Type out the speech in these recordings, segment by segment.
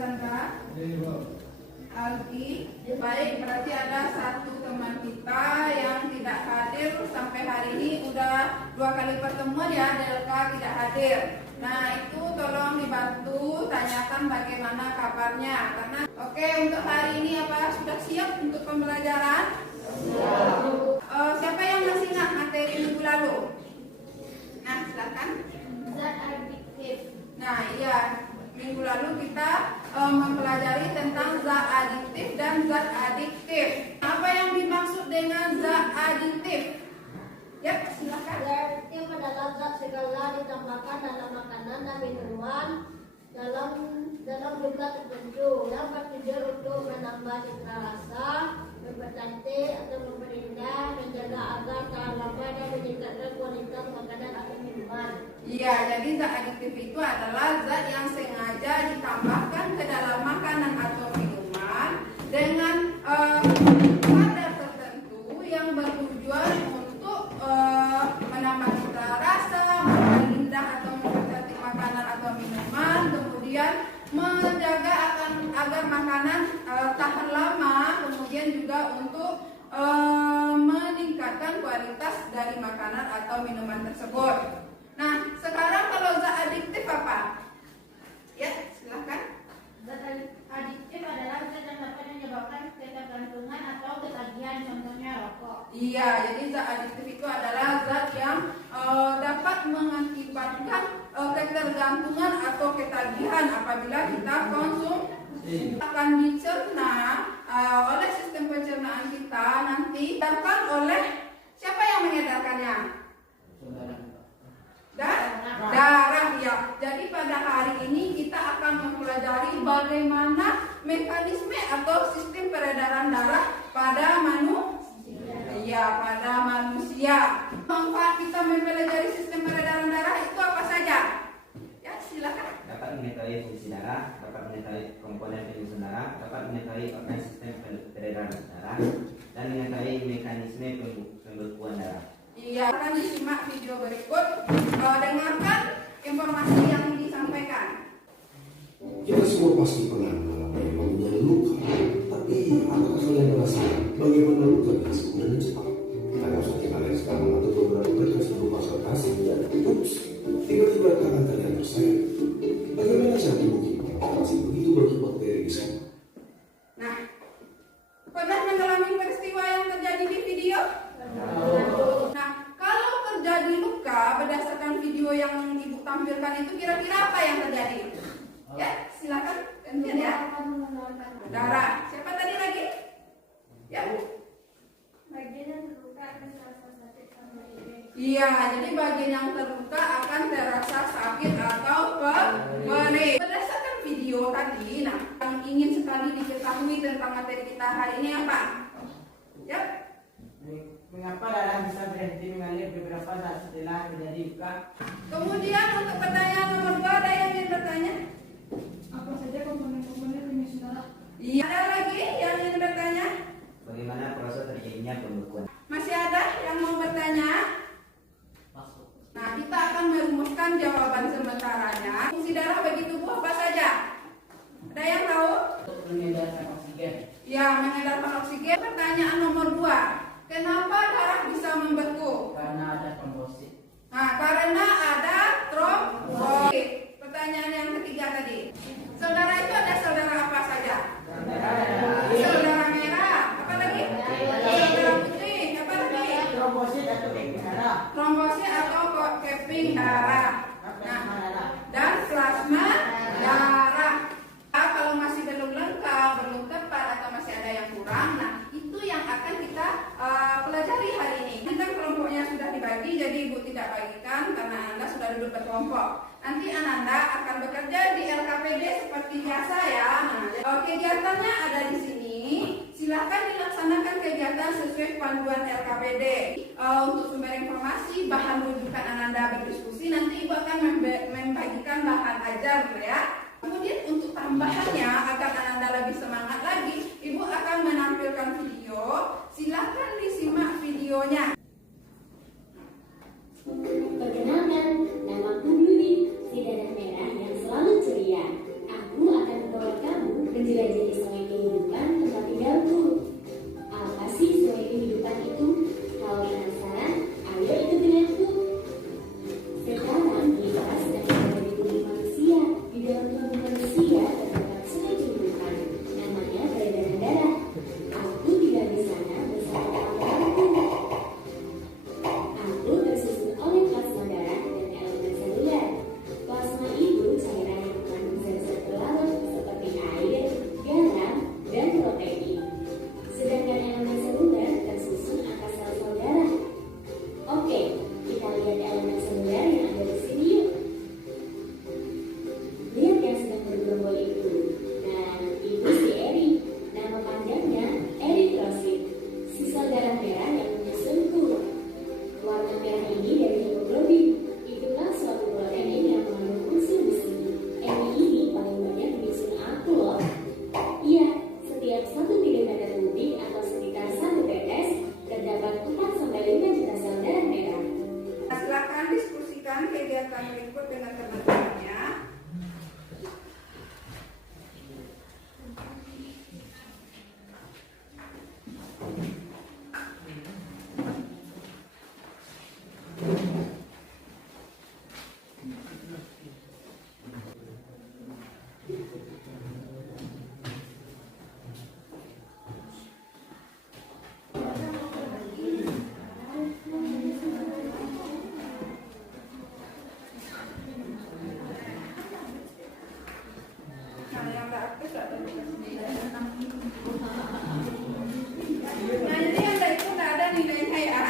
Sandra? Algi. Baik, berarti ada satu teman kita yang tidak hadir sampai hari ini. Udah 2 kali pertemuan ya, Delka tidak hadir. Nah, itu tolong dibantu tanyakan bagaimana kabarnya. Karena oke, untuk hari ini apa sudah siap untuk pembelajaran? Siapa yang masih ingat materi minggu lalu? Nah, silakan. Zat adiktif. Nah, iya. Minggu lalu kita mempelajari tentang zat adiktif dan zat adiktif. Apa yang dimaksud dengan zat adiktif? Ya, silakan. Zat adiktif adalah zat segala ditambahkan dalam makanan dan minuman dalam jumlah tertentu yang bertujuan untuk menambah cita rasa, mempercantik atau memperindah, menjaga agar tahan lama dan meningkatkan kualitas makanan atau minuman. Iya, jadi zat adiktif itu adalah zat yang sengaja ditambahkan ke dalam makanan atau minuman dengan kadar tertentu yang bertujuan untuk menambah cita rasa, memperindah atau mempercantik makanan atau minuman, kemudian menjaga agar makanan tahan lama, kemudian juga untuk meningkatkan kualitas dari makanan atau minuman tersebut. Nah, sekarang kalau zat adiktif apa? Ya, silakan. Zat adiktif adalah zat yang dapat menyebabkan ketergantungan atau ketagihan, contohnya rokok. Iya, jadi zat adiktif itu adalah zat yang dapat mengakibatkan ketergantungan atau ketagihan apabila kita konsumsi. Akan dicerna oleh sistem pencernaan kita, nanti diedarkan oleh siapa yang mengedarkannya? Darah ya. Jadi pada hari ini kita akan mempelajari bagaimana mekanisme atau sistem peredaran darah pada manusia. Iya, pada manusia. Manfaat kita mempelajari sistem peredaran darah itu apa saja? Ya, silakan. Dapat mengetahui fungsi darah, dapat mengetahui komponen penyusun darah, dapat mengetahui organ sistem peredaran darah, dan mengetahui mekanisme pembekuan darah. Iya, akan disimak video berikut. Dengarkan informasi yang disampaikan. Kita semua pasti pernah mengalami namanya luka. Tapi apakah kalian merasakan bagaimana luka yang sebenarnya cepat? Kita nggak usah tinggalin sekarang atau beberapa berkas berupa kasih dan ups, tiba-tiba tangan kalian tersayat. Bagaimana cara tubuh kita mengatasi begitu banyak bakteri di sana? Nah, pernah mengalami peristiwa yang terjadi di video? Nah, kalau terjadi luka berdasarkan video yang ibu tampilkan itu kira-kira apa yang terjadi? Ya, silakan gantian ya. Darah. Siapa tadi lagi? Ya. Bagian yang terluka akan terasa sakit sama ini. Iya, jadi bagian yang terluka akan terasa sakit atau perih. Berdasarkan video tadi, nah, yang ingin sekali diketahui tentang materi kita hari ini apa? Ya. Mengapa darah bisa berhenti mengalir beberapa saat setelah terjadi luka? Kemudian untuk pertanyaan nomor 2 ada yang ingin bertanya? Apa saja komponen-komponen penyusun darah? Iya. Ada lagi yang ingin bertanya? Bagaimana proses terjadinya pembekuan? Masih ada yang mau bertanya? Nah, kita akan merumuskan jawaban sementaranya. Fungsi darah bagi tubuh apa saja? Ada yang tahu? Untuk mengedarkan oksigen. Ya, mengedarkan oksigen. Pertanyaan nomor 2. Kenapa darah bisa membeku? Karena ada trombosit. Nah, karena ada trombosit. Pertanyaan yang ketiga tadi. Saudara itu ada saudara apa saja? Saudara merah. Apa lagi? Saudara putih. Apa lagi? Trombosit atau keping darah. Trombosit atau keping darah. Nah, dan plasma darah. Kalau masih belum lengkap, belum tepat atau masih ada yang kurang, nah itu yang akan kita pelajari hari ini. Kita kelompoknya sudah dibagi, jadi ibu tidak bagikan karena Anda sudah duduk berkelompok. Nanti Ananda akan bekerja di LKPD seperti biasa ya. Nah, kegiatannya ada di sini. Silakan dilaksanakan kegiatan sesuai panduan LKPD. Untuk sumber informasi, bahan rujukan Ananda berdiskusi, nanti ibu akan membagikan bahan ajar ya. Kemudian untuk tambahannya agar Ananda lebih semangat lagi, ibu akan menampilkan video. Silakan disimak videonya. Perkenalkan, nama aku Nuri, si dadar merah yang selalu ceria. Aku akan membawakan menjelajahi sungai kehidupan tempat tinggalku. Apa sih sungai kehidupan itu? Kalau penasaran, ayo ikut denganku. Sekarang kita sedang berada di tubuh manusia. Di dalam tubuh manusia terdapat sungai kehidupan, namanya peredaran darah. Aku tinggal di sana bersama kawan-kawanku. Aku tersusun oleh plasma darah dan elemen seluler. Plasma itu cairan yang mengandung zat-zat berlarut seperti air, garam, dan protein. Sedangkan elemen seluler tersusun atas sel-sel darah. Oke, kita lihat elemen seluler yang ada di sini yuk. Lihat yang sedang bergerombol itu. Nah, itu si Eri. Nama panjangnya eritrosit. Sisa darah merah yang menyusunku. Warna merah ini dari hemoglobin. Itulah suatu protein yang mengandung unsur besi. Emi ini paling banyak menyusun aku loh. Iya, setiap 1 mm kubik atau sekitar 1 tetes terdapat 4-5 juta sel darah merah. Silakan diskusikan kegiatan berikut dengan teman-temannya. Nah, yang nggak aktif nggak ada tugas nilai. Nah, jadi yang nggak itu nggak ada nilainya ya.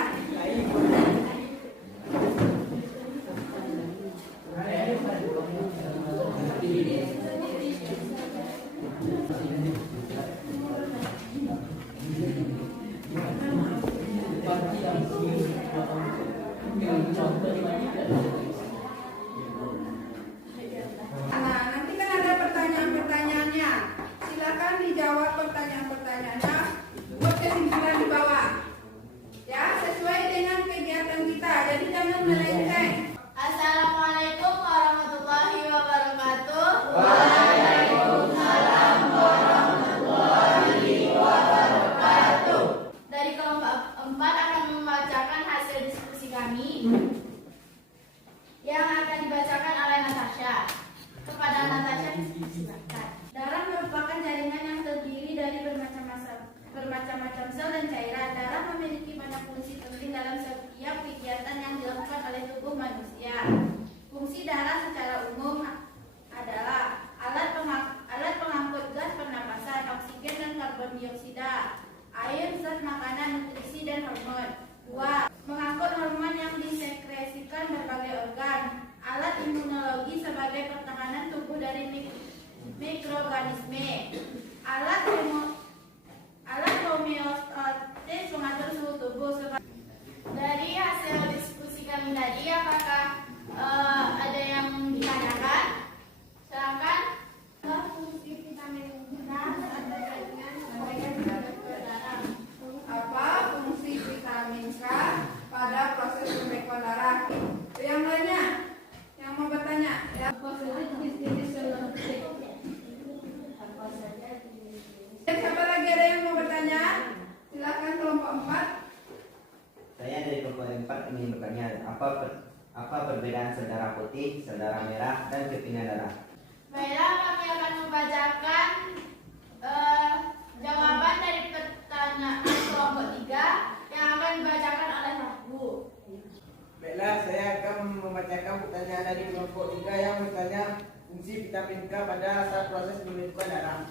Nah, nanti kan ada pertanyaan-pertanyaannya. Silakan dijawab pertanyaan-pertanyaannya. Buat kesimpulan di bawah. Ya, sesuai dengan kegiatan kita. Jadi jangan melenceng. Assalamualaikum warahmatullahi wabarakatuh. Dari kelompok 4 akan membacakan hasil diskusi kami yang akan dibacakan oleh Natasha. Kepada Natasha silakan. Darah merupakan jaringan yang terdiri dari bermacam-macam sel dan cairan. Darah memiliki banyak fungsi penting dalam setiap kegiatan yang dilakukan oleh tubuh manusia. Fungsi darah secara umum adalah alat pengangkut gas pernapasan, oksigen dan karbon dioksida, air, zat makanan, nutrisi dan hormon. 2. Mengangkut hormon yang disekresikan berbagai organ. Alat imunologi sebagai pertahanan tubuh dari mikroorganisme. Alat homeostatis mengatur suhu tubuh. Dari hasil diskusi kami tadi, apakah ada yang ditanyakan? Silakan. Fungsi vitamin K Apa fungsi vitamin K pada proses pembekuan darah? Yang lainnya, yang mau bertanya, ya. Siapa lagi ada yang mau bertanya? Silakan kelompok 4. Saya dari kelompok 4 ingin bertanya apa perbedaan sel darah putih, sel darah merah, dan kepingan darah? Baiklah, kami akan membacakan jawaban dari pertanyaan kelompok 3 yang akan dibacakan oleh Rabu. Baiklah, saya akan membacakan pertanyaan dari kelompok 3 yang bertanya fungsi vitamin K pada saat proses pembekuan darah.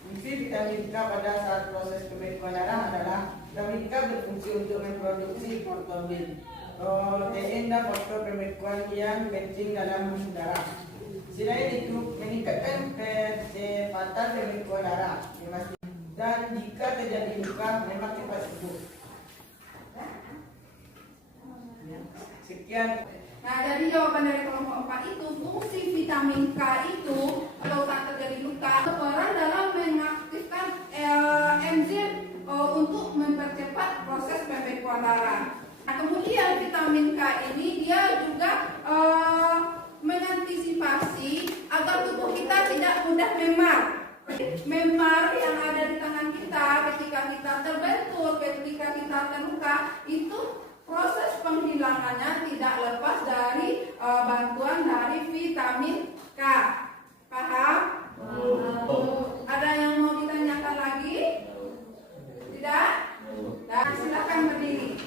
Fungsi vitamin K pada saat proses pembekuan darah adalah vitamin K berfungsi untuk memproduksi protein dan faktor pembekuan yang penting dalam darah. Selain itu, meningkatkan kecepatan pembekuan darah, dan jika terjadi luka, memang cepat sembuh. Sekian. Nah, jadi jawaban dari kelompok 4 itu, fungsi vitamin K itu kalau saat terjadi luka, berperan dalam mengaktifkan enzim untuk mempercepat proses pembekuan darah. Nah, kemudian vitamin K ini dia juga mengantisipasi agar tubuh kita tidak mudah memar. memar yang ada di tangan kita ketika kita terbentur, ketika kita terluka, itu proses penghilangannya tidak lepas dari bantuan dari vitamin K. Paham? Ada yang mau ditanyakan lagi? Tidak? Nah, silakan berdiri.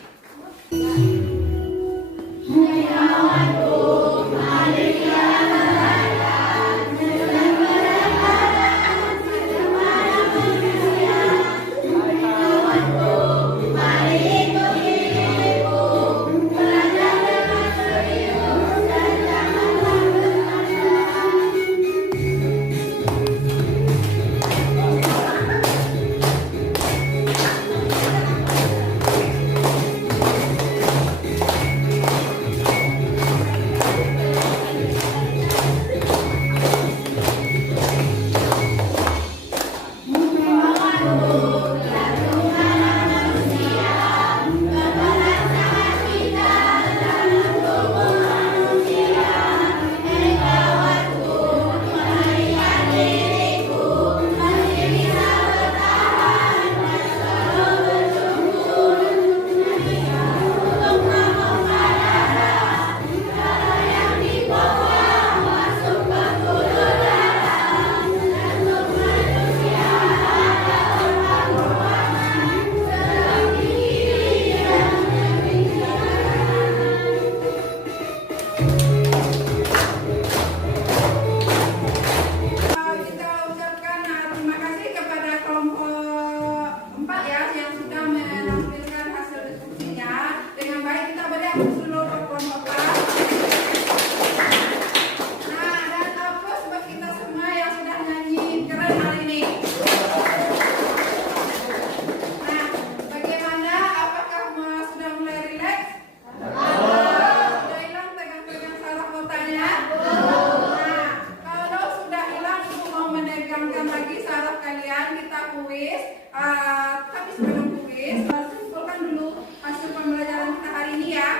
Tapi sebelum kuis, simpulkan dulu hasil pembelajaran kita hari ini ya.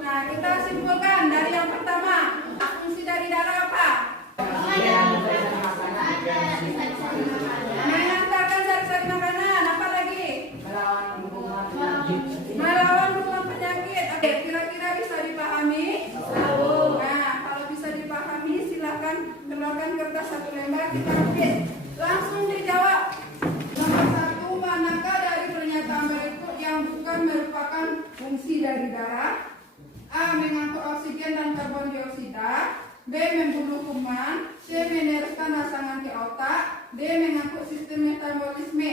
Nah, kita simpulkan dari yang pertama, fungsi dari darah apa? Mengantarkan sari-sari makanan. Apa lagi? Melawan hubungan penyakit. Oke, kira-kira bisa dipahami? Nah, kalau bisa dipahami, silakan keluarkan kertas satu lembar, kita kuis. Langsung dijawab. Nomor 1, manakah dari pernyataan berikut yang bukan merupakan fungsi dari darah? A. Mengangkut oksigen dan karbon dioksida. B. Membunuh kuman. C. Meneruskan rangsangan ke otak. D. Mengangkut sistem metabolisme.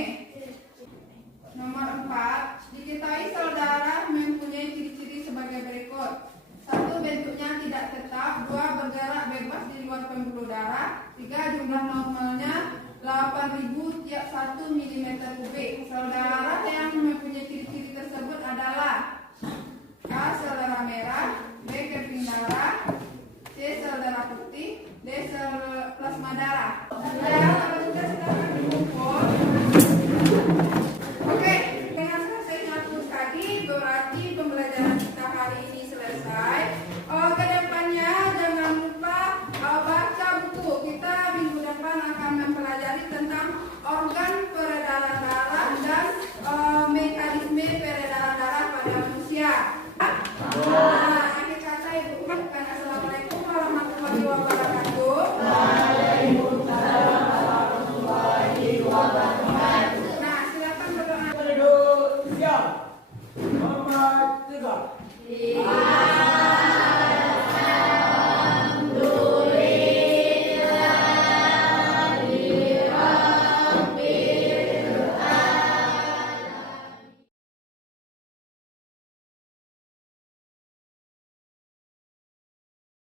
Nomor 4, diketahui sel darah mempunyai ciri-ciri sebagai berikut. 1. Bentuknya tidak tetap. 2. Bergerak bebas di luar pembuluh darah. 3. Jumlah normalnya 8.000 tiap 1 mm kubik. Sel darah yang mempunyai ciri-ciri tersebut adalah A. Sel darah merah. B. Keping darah. C. Sel darah putih. D. Sel plasma darah. Ya, kalau sudah silakan dikumpul. Oke, dengan selesainya kuis tadi berarti pembelajaran kita hari ini selesai. Kedepannya jangan lupa baca buku. Kita minggu depan akan mempelajari tentang organ peredaran darah dan mekanisme peredaran darah pada manusia. Nah, akhir kata Ibu ucapkan assalamualaikum warahmatullahi wabarakatuh. Waalaikumsalam warahmatullahi wabarakatuh. Nah, silakan berdoa. Duduk siap. Nomor 3.